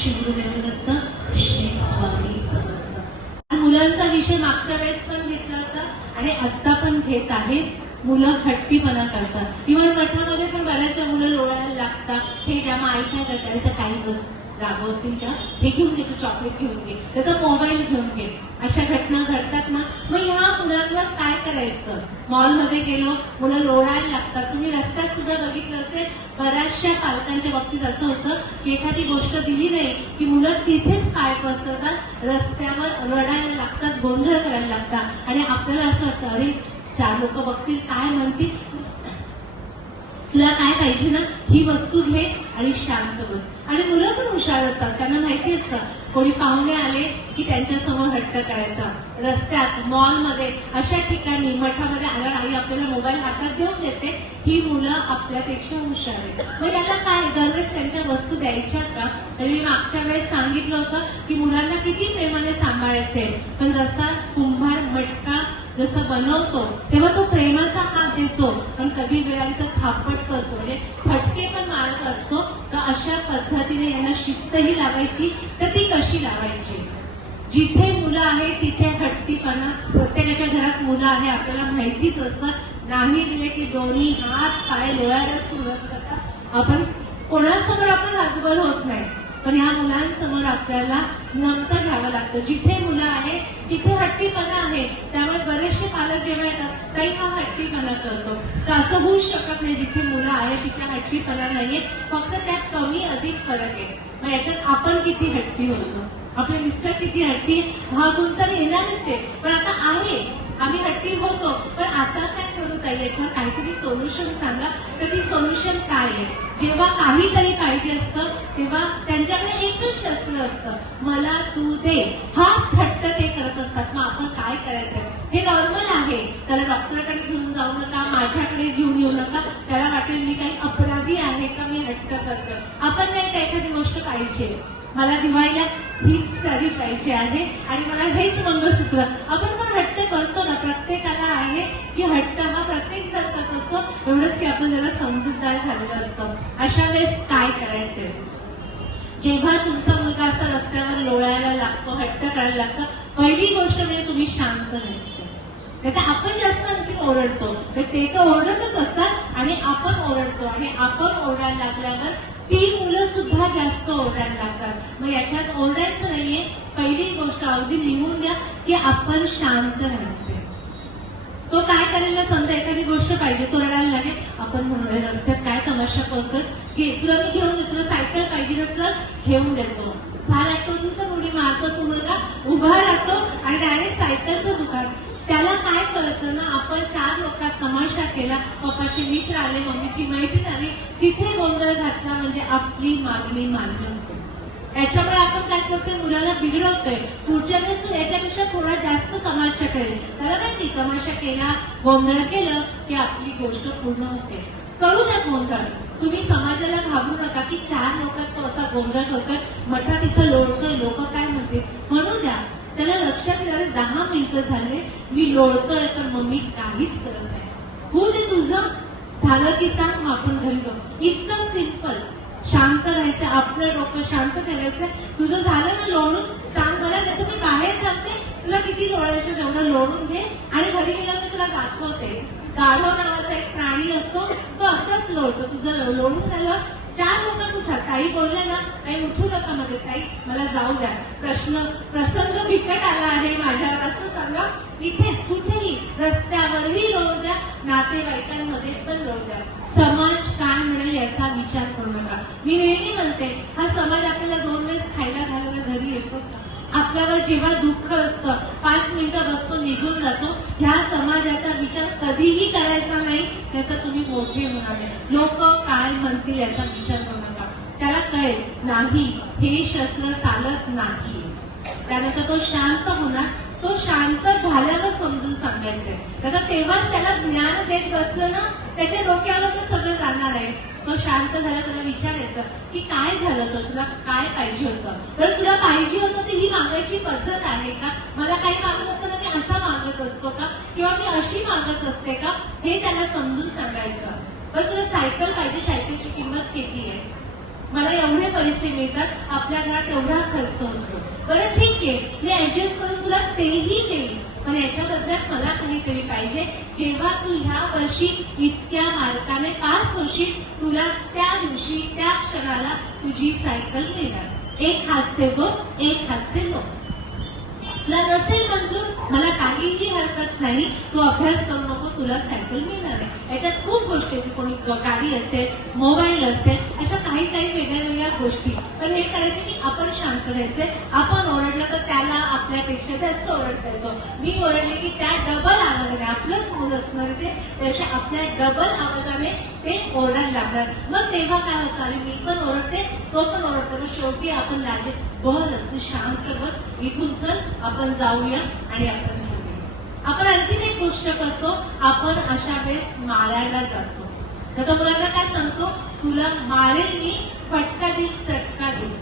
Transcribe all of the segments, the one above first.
श्री गुरुदेव दत्त श्री स्वामी समर्थ. मुलांचा विषय मागच्या वेळेस पण घेतला होता आणि आत्ता पण घेत आहे मुलं हट्टीपणा करतात. किंवा मठामध्ये पण बऱ्याचशा मुलं लोळायला लागतात. हे त्या मग आई करतात तर काही बस रागवतील का? हे घेऊन घे तू चॉकलेट घेऊन घे त्याचा मोबाईल घेऊन घे. अशा घटना घडतात ना. मग ह्या मुलांवर काय करायचं? मॉलमध्ये गेलो मुलं लोळायला लागतात. तुम्ही रस्त्यात सुद्धा बघितलं असेल बऱ्याचशा पालकांच्या बाबतीत असं होतं की एखादी गोष्ट दिली नाही की मुलं तिथेच पाय पसरतात रस्त्यावर रडायला लागतात गोंधळ करायला लागतात. आणि आपल्याला असं वाटतं अरे चार लोक बघतील काय म्हणतील? तुला काय पाहिजे ना ही वस्तू घे आणि शांत बस. आणि मुलं पण हुशार असतात त्यांना माहिती असतं. कोणी पाहुणे आले की त्यांच्यासमोर हट्ट करायचा. रस्त्यात मॉलमध्ये अशा ठिकाणी मठामध्ये आल्यावर आई आपल्याला मोबाईल हातात देऊन देते. ही मुलं आपल्यापेक्षा हुशार आहेत. मग त्यांना काय? दरवेळेस त्यांच्या वस्तू द्यायच्या का? तरी मी मागच्या वेळेस सांगितलं होतं की मुलांना किती प्रेमाने सांभाळायचे पण जसा कुंभार मटका जसं बनवतो तेव्हा तो प्रेमाचा हात देतो. पण कधी वेळाने तर थापट करतो. म्हणजे फटके पण मारत असतो तर अशा पद्धतीने यांना शिस्तही लावायची तर ती कशी लावायची? जिथे मुलं आहे तिथे हट्टीपणा. प्रत्येकाच्या घरात मुलं आहे आपल्याला माहितीच असतं. नाही दिले की दोन्ही हात पाय लोळायला सुरुवात करतात. आपण कोणासमोर आपण हातभर होत नाही पण ह्या मुलांसमोर आपल्याला नमतं घ्यावं लागतं. जिथे मुलं आहे तिथे हट्टीपणा आहे. त्यामुळे काही हा हट्टीपणा करतो तर असं होऊच शकत नाही जिथे मुलं आहे तिथे हट्टीपणा नाहीये. फक्त त्यात कमी अधिक फरक आहे. मग याच्यात आपण किती हट्टी होतो? आपले मिस्टर किती हट्टी हा गुण तर येणारच आहे. पण आता आहे. आम्ही हट्टी होतो. पण आता काय करू ताई? याच्यावर काहीतरी सोल्युशन सांगा. तर ती सोल्युशन काय आहे? जेव्हा काहीतरी पाहिजे असतं तेव्हा त्यांच्याकडे एकच शस्त्र असतं. मला तू दे. हाच हट्ट ते करत असतात. मग आपण काय करायचं? हे नॉर्मल आहे. त्याला डॉक्टरकडे घेऊन जाऊ नका माझ्याकडे घेऊन येऊ नका. त्याला वाटेल मी काही अपराधी आहे का मी हट्ट करतो आपण नाही का एखादी गोष्ट पाहिजे? मला दिवाळीला हीच साडी पाहिजे आहे आणि मला हेच मंगळसूत्र. आपण पण हट्ट करतो ना प्रत्येकाला आहे की हट्ट हा प्रत्येक जण करत असतो. एवढंच की आपण जरा समजूतदार झालेलं असतो. अशा वेळेस काय करायचंय जेव्हा तुमचा मुलगा असा रस्त्यावर लोळायला लागतो हट्ट करायला लागतं पहिली गोष्ट म्हणजे तुम्ही शांत नाही नाही तर आपण जास्त आणखी ओरडतो. तर ते तर ओरडतच असतात आणि आपण ओरडतो. आणि आपण ओरडायला लागल्यावर ती मुलं सुद्धा जास्त ओरडायला लागतात. मग याच्यात ओरडायचं नाहीये. पहिली गोष्ट अगदी लिहून द्या की आपण शांत राहायचे. तो काय करायला समजा एखादी गोष्ट पाहिजे तो रडायला लागेल. आपण म्हणून रस्त्यात काय तमाशा करतोय? की तुला मी घेऊन देतो. सायकल पाहिजे चल घेऊन देतो. चाल तो पण उडी मारतो तो मुलगा. उभा राहतो आणि डायरेक्ट सायकलचं दुकान. त्याला काय कळतं ना आपण चार लोकात तमाशा केला पप्पाचे मित्र आले मम्मीची मैत्रीण आली तिथे गोंधळ घातला म्हणजे आपली मागणी मान्य होते. याच्यामुळे आपण काय करतोय मुलाला बिघडवतोय. पुढच्या वेळेस तू याच्यापेक्षा थोडा जास्त तमाशा करेल. त्याला माहिती तमाशा केला गोंधळ केलं की आपली गोष्ट पूर्ण होते. करू द्या गोंधळ. तुम्ही समाजाला घाबरू नका की चार लोकात तो असा गोंधळ होतोय मठात इथं लोळतोय लोक काय म्हणतील? म्हणू द्या. त्याला लक्षात येईल अरे दहा मिनिटं झाले मी लोळतोय पण मम्मी काहीच करत नाही. हो ते तुझं. झालं की सांग मग आपण घरी जाऊ. इतकं सिंपल शांत राहायचं आपलं डोकं शांत ठेवायचं. तुझं झालं ना लोळून? सांग मला त्याचं मी बाहेर जाते. तुला किती लोळायचं तेवढं लोळून घे. आणि घरी गेल्यावर मी तुला दाखवते. गाढव नावाचा एक प्राणी असतो तो असाच लोळतो. तुझं लोणून लोळून झालं चार लोक उठा ताई बोलले ना काही उठू नका मध्ये ताई मला जाऊ द्या. प्रश्न प्रसंग बिकट आला आहे माझ्या असं सांगा. इथेच कुठेही रस्त्यावरही रोड द्या नातेवाईकांमध्ये पण रोड द्या. समाज काय म्हणेल याचा विचार करू नका. मी नेहमी म्हणते हा समाज आपल्याला दोन वेळेस खायला घालायला घरी येतो का? आपल्यावर जेव्हा दुःख असतं पाच मिनिटं बसतो निघून जातो ह्या समाजाचा विचार कधीही करायचा नाही त्याचा तुम्ही मोठे होणार लोक काय म्हणतील याचा विचार करू नका. त्याला कळेल नाही हे शस्त्र चालत नाही. त्यानंतर तो शांत होणार तो शांत झाल्यावर समजून सांगायचंय. त्याचा तेव्हाच त्याला ज्ञान देत बसलं ना त्याच्या डोक्यावर पण सगळं जाणार आहे. तो शांत झाला त्याला विचारायचं की काय झालं होतं? तुला काय पाहिजे होतं? तर तुला पाहिजे होतं ती ही मागायची पद्धत आहे का? मला काही मागत असताना मी असा मागत असतो का? किंवा मी अशी मागत असते का? हे त्याला समजून सांगायचं. पण तुला सायकल पाहिजे सायकलची किंमत किती आहे? मला एवढे पैसे मिळतात आपल्या घरात एवढा खर्च होतो. बरं ठीक आहे. मी ऍडजस्ट करून तुला तेही देईन. पण याच्याबद्दल मला काहीतरी पाहिजे जेव्हा तू ह्या वर्षी इतक्या मार्काने पास होशील तुला त्या दिवशी त्या क्षणाला तुझी सायकल मिळणार. एक हात से दो हो, एक हात से हो. तुला नसेल मंजूर मला काहीही हरकत नाही. तू अभ्यास करू नको तुला सायकल मिळणार आहे. याच्यात खूप गोष्टी आहेत. कोणी गाडी असेल मोबाईल असेल अशा काही काही वेगळ्या वेगळ्या गोष्टी. तर हे करायचे की आपण शांत राहायचे. आपण ओरडलं तर त्याला आपल्यापेक्षा जास्त ओरडता येतो. मी ओरडले की त्या डबल आवाजाने आपलंच मूल असणार ते. त्यापेक्षा आपल्या डबल आवाजाने ते ओरडायला लागणार मग तेव्हा काय होतं? आणि मी पण ओरडते तो पण ओरडतो. मग शेवटी आपण लाजे बरं तू शांत बस. इथून चल आपण जाऊया आणि आपण आपण आणखीन एक गोष्ट करतो. आपण अशा वेळेस मारायला जातो. तर तो मुलांना काय सांगतो? तुला मारेल मी फटका देईल चटका देईल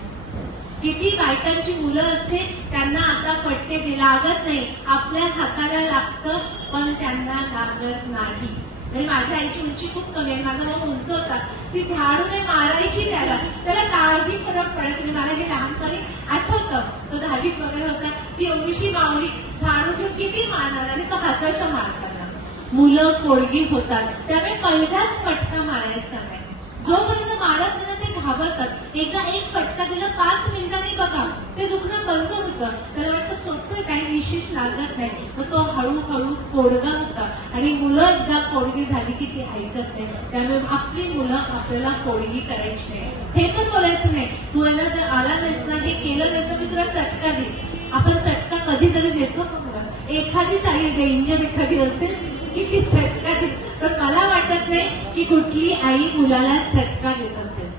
किती बायकांची मुलं असते त्यांना आता फटके लागत नाही. आपल्या हाताला लागतं पण त्यांना लागत नाही. आणि माझ्या आईची उंची खूप कमी आहे. माझा भाऊ उंच होता. ती झाडूने मारायची त्याला. त्याला काही फरक पडत नाही. मला हे लहानपणी आठवतं. तो दहावीत वगैरे होता. ती एवढीशी माऊली झाडू घेऊन किती मारणार आणि तो हसायचा मारताना मुलं पोळगी होतात. त्यामुळे पहिलाच फटका मारायचा नाही जोपर्यंत मारत नाही ते घाबरतात एकदा एक फटका दिला पाच मिनिटांनी बघा. ते दुखणं बंद होतं. त्याला वाटतं सोपं काही विशेष लागत नाही. मग तो हळूहळू पोडगा होता. आणि मुलं एकदा कोडगी झाली की ती ऐकत नाही. त्यामुळे आपली मुलं आपल्याला कोडगी करायची नाही. हे पण बोलायचं नाही. तू यांना जर आला नाहीस ना हे केलं नाहीस मी तुला चटका दे आपण चटका कधीतरी देतो का मुला एखादीच आई डेंजर एखादी असते की ती चटका देत. पण मला वाटत नाही की कुठली आई मुलाला चटका देत असेल.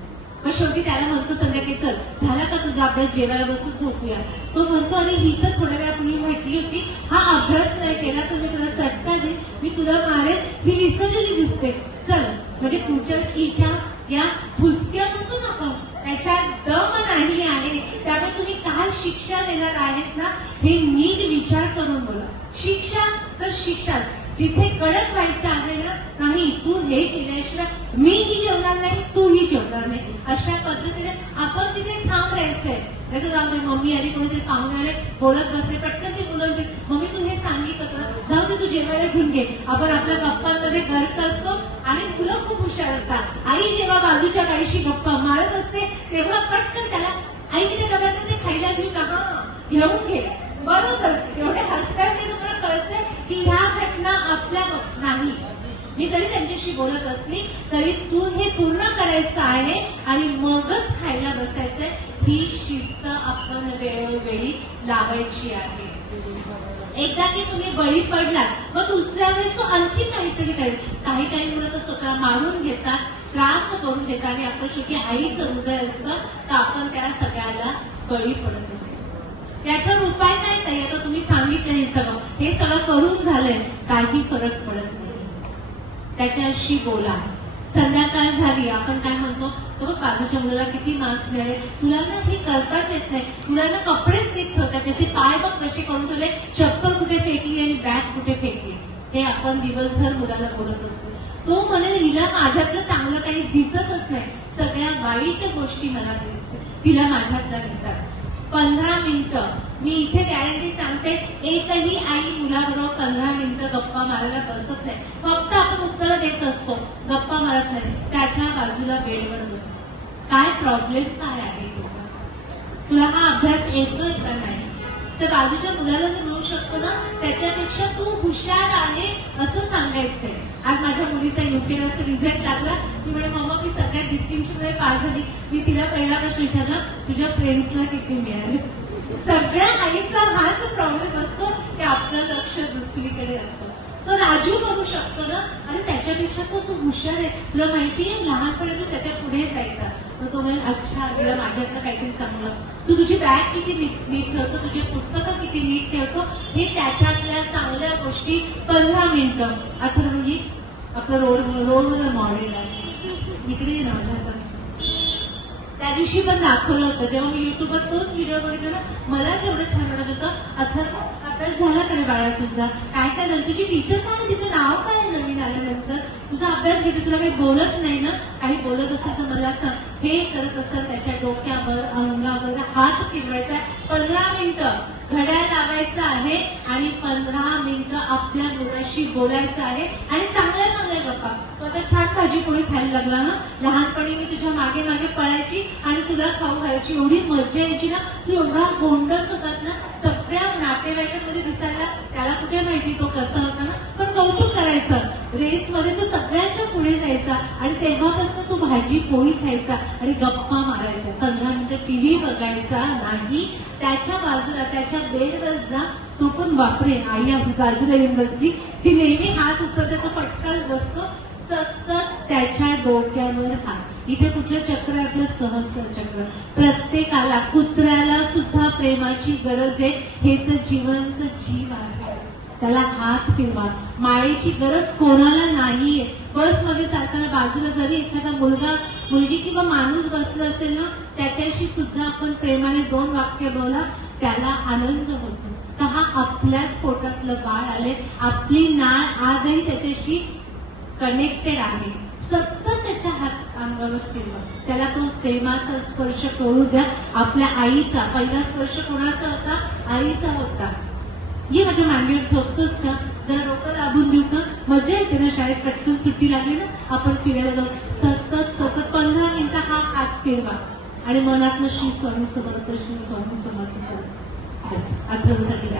मग शेवटी त्याला म्हणतो संध्याकाळी चल झाला का तुझा अभ्यास? जेवायला बसून झोपूया. तो म्हणतो आणि ही तर थोड्या वेळापूर्वी म्हटली होती. हा अभ्यास नाही केला तर मी तुला चटका दे. मी तुला मारेन ही विसरलेली दिसते. चल म्हणजे पुढच्या हिच्या या फुसक्यामधून आपण त्याच्यात दम नाही आहे. त्यामुळे तुम्ही काय शिक्षा देणार आहेत ना? हे नीट विचार करून बोला. शिक्षा तर शिक्षाच. जिथे कडक व्हायचं आहे ना नाही तू हे केल्याशिवाय मीही जेवणार नाही तूही जेवणार नाही. अशा पद्धतीने आपण तिथे ठाम राहायचंय. त्याचं जाऊ दे मम्मी आली कोणीतरी पाहुणे आले बोलत बसले पटकन ते मुलांचे मम्मी तू हे सांगितलं का जाऊ दे तू जेवायला घेऊन घे. आपण आपल्या गप्पांमध्ये गर्क असतो आणि मुलं खूप हुशार असतात. आई जेव्हा बाजूच्या गाडीशी गप्पा मारत असते तेव्हा पटकन त्याला आई तिच्या डब्यात ते खायला घेऊ का हा घेऊन घे. बरोबर. एवढे हसतात की तुम्हाला कळतंय की ह्या घटना आपल्या नाही. मी जरी त्यांच्याशी बोलत असली तरी तू हे पूर्ण करायचं आहे आणि मगच खायला बसायचंय ही शिस्त आपण वेळोवेळी लावायची आहे. एकदा की तुम्ही बळी पडलात मग दुसऱ्या वेळेस तो आणखी काहीतरी करेल. काही काही मुलं तर स्वतः मारून घेतात त्रास करून घेतात आणि आपलं छोटी आईचं हृदय असतं तर आपण त्या सगळ्याला बळी पडत असतो. त्याच्यावर उपाय काय नाही आता तुम्ही सांगितलं हे सगळं. हे सगळं करून झालंय काही फरक पडत नाही. त्याच्याशी बोला. संध्याकाळ झाली आपण काय म्हणतो तो बघ बाजूच्या मुलाला किती मार्क्स मिळाले? तुला ना हे करताच येत नाही. तुला ना कपडेच नीट ठेवतात त्याचे पाय बघ कसे करून ठेवले. चप्पल कुठे फेकली आणि बॅग कुठे फेकली? हे आपण दिवसभर मुलाला बोलत असतो. तो म्हणेल हिला माझ्यातलं चांगलं काही दिसतच नाही. सगळ्या वाईट गोष्टी मला दिसतात. तिला माझ्यातला दिसतात. पंधरा मिनिटं. मी इथे गॅरंटी सांगते एकही आई मुलाबरोबर पंधरा मिनिटं गप्पा मारायला बसत नाही. फक्त आपण उत्तरं देत असतो गप्पा मारत नाही. त्याच्या बाजूला बेडवर बसतो काय प्रॉब्लेम काय आहे तुझा? तुला हा अभ्यास येतोय का नाही? तर बाजूच्या मुलाला जर मिळू शकतो ना त्याच्यापेक्षा तू हुशार आहे असं सांगायचंय. आज माझ्या मुलीचा युकेचा रिझल्ट लागला. ती म्हणे मम्मा मी सगळ्यात डिस्टिंक्शनमध्ये पास झाली. मी तिला पहिला प्रश्न विचारला तुझ्या फ्रेंड्सला किती मिळाले? सगळ्या आईचा हाच प्रॉब्लेम असतो की आपलं लक्ष दुसरीकडे असतं. तो राजू करू शकतो ना आणि त्याच्यापेक्षा तो तू हुशार आहे. तुला माहितीये लहानपणी तू त्याच्या पुढे जायचा. तर तो म्हणेल अच्छा तिला माझ्यातलं काहीतरी चांगलं. तू तुझी बॅग किती नीट नीट ठेवतो? तुझी पुस्तकं किती नीट ठेवतो? हे त्याच्यातल्या चांगल्या गोष्टी पंधरा मिनिटं. आता म्हणजे आपलं रोड रोडवर मॉडेल आहे. इकडे ना त्या दिवशी पण दाखवलं होतं. जेव्हा मी युट्यूबवर तोच व्हिडिओ बघितला ना मलाच एवढं छान वाटत होतं अथर्व अभ्यास झाला का रे बाळा तुझा? काय काय झालं? तुझी टीचर काय तिचं नाव काय नवीन आल्यानंतर? तुझा अभ्यास घेते तुला काही बोलत नाही ना? काही बोलत असेल तर मला सांग. हे करत असतात त्याच्या डोक्यावर अंगावर हात फिरवायचा पंधरा मिनिटं घड्याळ लावायचं आहे आणि पंधरा मिनिटं आपल्या मुलाशी बोलायचं आहे. आणि चांगल्या चांगल्या गप्पा. तू आता छान भाजी पोळी खायला लागला ना? लहानपणी मी तुझ्या मागे मागे पळायची. आणि तुला खाऊ घालायची एवढी मज्जा यायची ना तू एवढा गोंडस होतात ना सगळ्या नातेवाईकांमध्ये दिसायला त्याला कुठे माहिती तो कसा होता ना? पण कौतुक करायचं. रेसमध्ये तो सगळ्यांच्या पुढे जायचा आणि तेव्हापासून तू भाजी पोळी खायचा आणि गप्पा मारायचा. पंधरा मिनिटं टीव्ही बघायचा नाही. त्याच्या बाजूला त्याच्या बेडवर जा तो पण बापरे आई आपली बाजूला येऊन बसली. ती नेहमी हात उचलते तो पटकन बसतो. सतत त्याच्या डोक्यावर हा इथे कुठलं चक्र आहे? आपलं सहस्र चक्र. प्रत्येकाला कुत्र्याला सुद्धा प्रेमाची गरज आहे. हे तर जिवंत जीव आहे. त्याला हात फिरवा. मायेची गरज कोणाला नाहीये. बसमध्ये जाताना बाजूला जरी एखादा मुलगा मुलगी किंवा माणूस बसला असेल ना त्याच्याशी सुद्धा आपण प्रेमाने दोन वाक्य बोला त्याला आनंद होतो. तर हा आपल्याच पोटातलं बाळ आले आपली नाळ आजही त्याच्याशी कनेक्टेड आहे. सतत त्याच्या हात अंगावर फिरवा. त्याला तो प्रेमाचा स्पर्श करू द्या. आपल्या आईचा पहिला स्पर्श कोणाचा होता? आईचा होता. ये माझ्या मांडीवर झोपतोस का? जरा डोकं दाबून देऊ का? मजा येते ना शाळेत? पटकन सुट्टी लागली ना? आपण फिरायला जाऊ. सतत सतत पंधरा मिनिटं हा हात फिरवा. आणि मनातनं श्री स्वामी समर्थ श्री स्वामी समर्थ करा. अथर्वसाठी